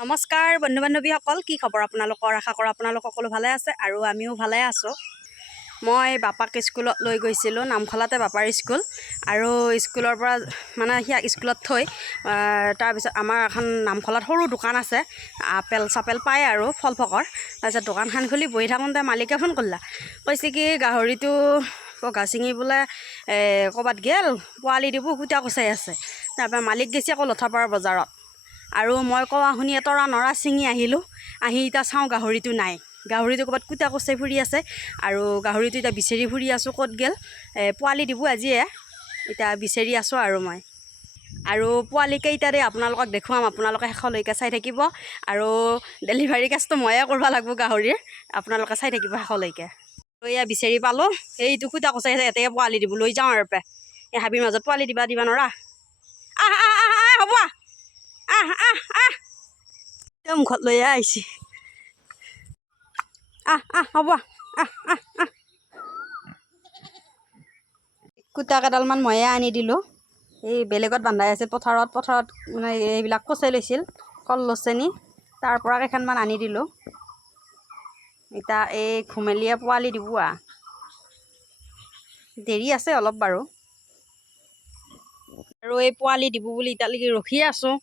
নমস্কাৰ বন্ধু বান্ধৱীসকল, কি খবৰ আপোনালোকৰ? আশা কৰোঁ আপোনালোক সকলো ভালে আছে আৰু আমিও ভালে আছোঁ। মই বাপাক স্কুলত লৈ গৈছিলোঁ, নামখলাতে বাপাৰ স্কুল। আৰু স্কুলৰ পৰা মানে সিয়াক স্কুলত থৈ তাৰপিছত আমাৰ এখন নামখলাত সৰু দোকান আছে, আপেল চাপেল পায় আৰু ফল ফকৰ। তাৰপিছত দোকানখন খুলি বহি থাকোঁতে মালিকে ফোন কৰিলা, কৈছে কি গাহৰিটো পঘা ছিঙি বোলে ক'ৰবাত গেল, পোৱালি দিব কুটা কচাই আছে। তাৰপৰা মালিক গৈছে আকৌ লঠাপাৰা বজাৰত। আৰু মই কোৱা শুনি তৰা নৰা ছিঙি আহিলোঁ, আহি এতিয়া চাওঁ গাহৰিটো নাই। গাহৰিটো ক'ৰবাত কুটা কচাই ফুৰি আছে আৰু গাহৰিটো এতিয়া বিচাৰি ফুৰি আছোঁ ক'ত গেল। পোৱালি দিব আজিয়ে, এতিয়া বিচাৰি আছোঁ আৰু পোৱালি কেইটাৰে আপোনালোকক দেখুৱাম, আপোনালোকে শেষলৈকে চাই থাকিব। আৰু ডেলিভাৰী কেছটো ময়ে কৰিব লাগিব গাহৰিৰ, আপোনালোকে চাই থাকিব শেষলৈকে। এয়া বিচাৰি পালোঁ, সেইটো কুটা কচাই আছে, এতেকে পোৱালি দিব, লৈ যাওঁ আৰু এই হাবিৰ মাজত পোৱালি দিবা নৰা। হ'ব মুখত লৈয়ে আহিছে। হ'ব কুটা কেইডালমান ময়ে আনি দিলোঁ। এই বেলেগত বান্ধাই আছিল পথাৰত মানে এইবিলাক কচাই লৈছিল, কল লচেনি, তাৰ পৰা কেইখনমান আনি দিলোঁ। এতিয়া এই ঘুমেলিয়ে পোৱালি দিব দেৰি আছে অলপ বাৰু। আৰু এই পোৱালি দিব বুলি এতিয়ালৈকে ৰখি আছোঁ,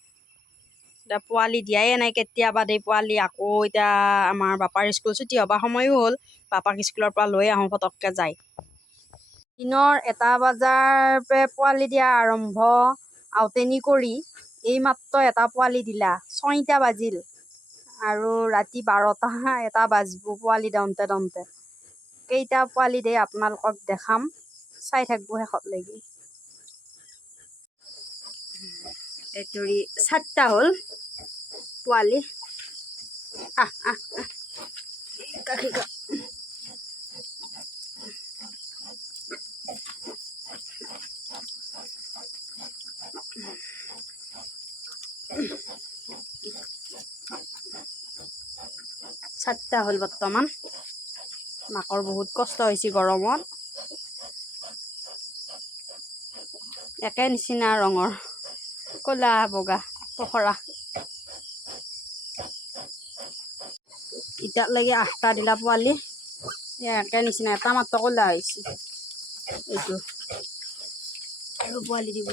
এতিয়া পোৱালি দিয়াই নাই। কেতিয়াবা দেই পোৱালি আকৌ এতিয়া আমাৰ বাপাৰ স্কুল ছুটি হ'বা সময়ো হ'ল, বাপাক স্কুলৰ পৰা লৈ আহোঁ পটককৈ যায়। দিনৰ 1 বজাৰ পৰা পোৱালি দিয়া আৰম্ভ আউটেনি কৰি এইমাত্ৰ এটা পোৱালি দিলা, 6টা বাজিল আৰু ৰাতি 12টা 1 বাজিব পোৱালি দিওঁতে। কেইটা পোৱালি দিয়ে আপোনালোকক দেখাম, চাই থাকিব শেষলৈকে। এতুৰি 4টা হ'ল পোৱালি। চাৰিটা হ'ল বৰ্তমান। মাকৰ বহুত কষ্ট হৈছে গৰমত। একে নিচিনা ৰঙৰ, ক'লা বগা পখৰা। এতিয়ালৈকে 8টা দিলা পোৱালি, একে নিচিনা, এটা মাত্ৰ ক'লা হৈছে এইটো, আৰু পোৱালি দিব।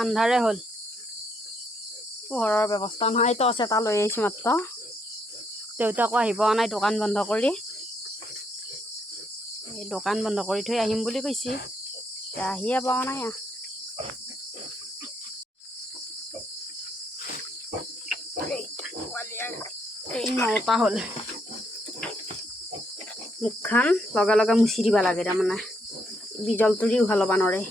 আন্ধাৰে হ'ল, পোহৰৰ ব্যৱস্থা নহয়। টৰ্চ এটা লৈ আহিছোঁ মাত্ৰ, দেউতাকো আহি পোৱা নাই, দোকান বন্ধ কৰি। এই দোকান বন্ধ কৰি থৈ আহিম বুলি কৈছে, আহিয়ে পোৱা নাই। এই 9টা হ'ল। মুখখন লগে মুচি দিব লাগে, তাৰমানে বিজলটোৰি উশাহ ল'ব নোৱাৰে।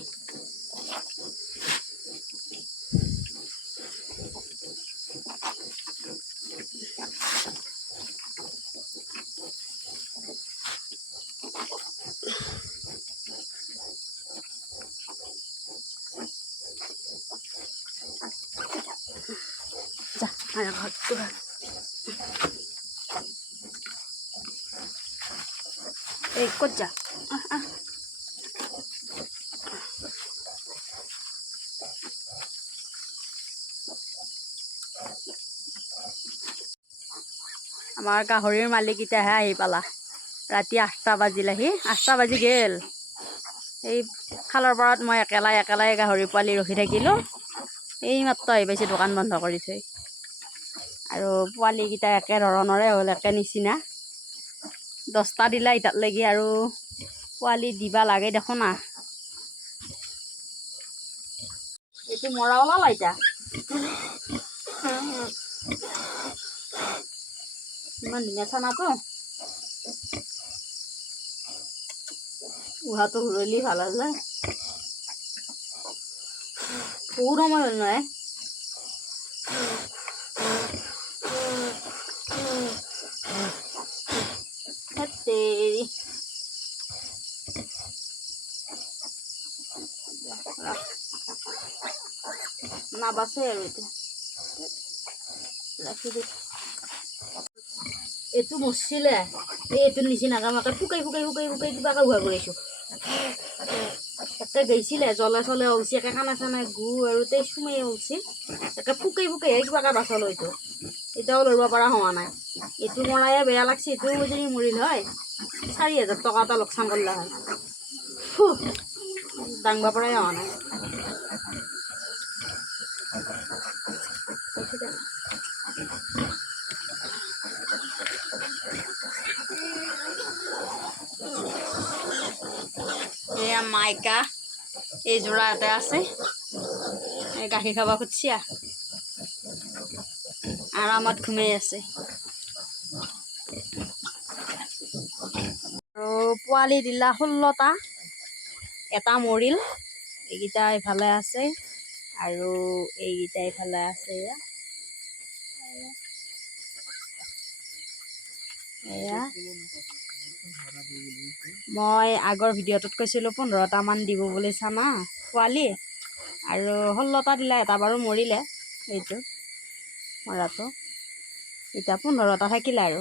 এই ক'ত যা? আমাৰ গাহৰিৰ মালিক এতিয়াহে আহি পালা, ৰাতি 8টা বাজিল আহি, 8টা বাজি গেল। এই খালৰ পাৰত মই একেলাই গাহৰি পোৱালি ৰখি থাকিলোঁ, এইমাত্ৰ আহি পাইছে দোকান বন্ধ কৰি থৈ। আৰু পোৱালিকেইটা একে ধৰণৰে হ'ল, একে নিচিনা। 10টা দিলা এতিয়ালৈকে, আৰু পোৱালি দিবা লাগে দেখোন না। এইটো মৰা ওলালা এতিয়া, ইমান ধুনীয়া চানাটো। উহাটো ঘূৰলি ভাল আছে, বহুত সময় হ'ল নহয়। নাবাচে আৰু এতিয়া ৰাখি দি। এইটো মৰিছিলে এইটোৰ নিচিনাকৈ আমাকে শুকাই শুকাই শুকাই শুকাই কিবাকৈ হোৱা কৰিছোঁ একে গৈছিলে জলে চলে ওলছি একে খানা চানা গু আৰু তেজ সোমাই ওলছি একে ফুকাই ফুকাইহে কিবাকৈ বাচল এইটো এতিয়াও লৰিব পৰা হোৱা নাই এইটো মৰায়ে বেয়া লাগছে এইটো যদি মৰিল হয় 4,000 টকা এটা লোকচান কৰিলা হয় দাংব পৰাই হোৱা নাই এয়া মাইকা এই যোৰা এটা আছে এই গাখীৰ খাব খুজিছে আৰামত ঘুমাই আছে আৰু পোৱালি দিলা 16টা এটা মৰিল এইকেইটা ইফালে আছে আৰু এইকেইটা ইফালে আছে এয়া মই আগৰ ভিডিঅ'টোত কৈছিলোঁ 15টামান দিব বুলি চানা পোৱালি আৰু 16টা দিলে এটা বাৰু মৰিলে এইটো মৰাটো এতিয়া 15টা থাকিলে আৰু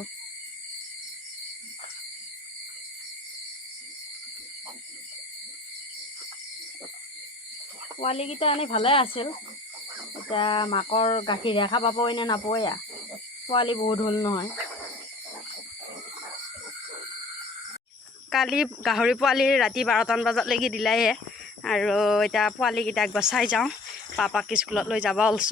পোৱালিকেইটা এনেই ভালে আছিল এতিয়া মাকৰ গাখীৰহে খাব পায় নে নাপায় পোৱালি বহুত হ'ল নহয় কালি গাহৰি পোৱালি ৰাতি 12টামান বজালৈকে দিলায়ে আৰু এতিয়া পোৱালিকেইটা একবাৰ চাই যাওঁ পাপাক স্কুলত লৈ যাব ওলছ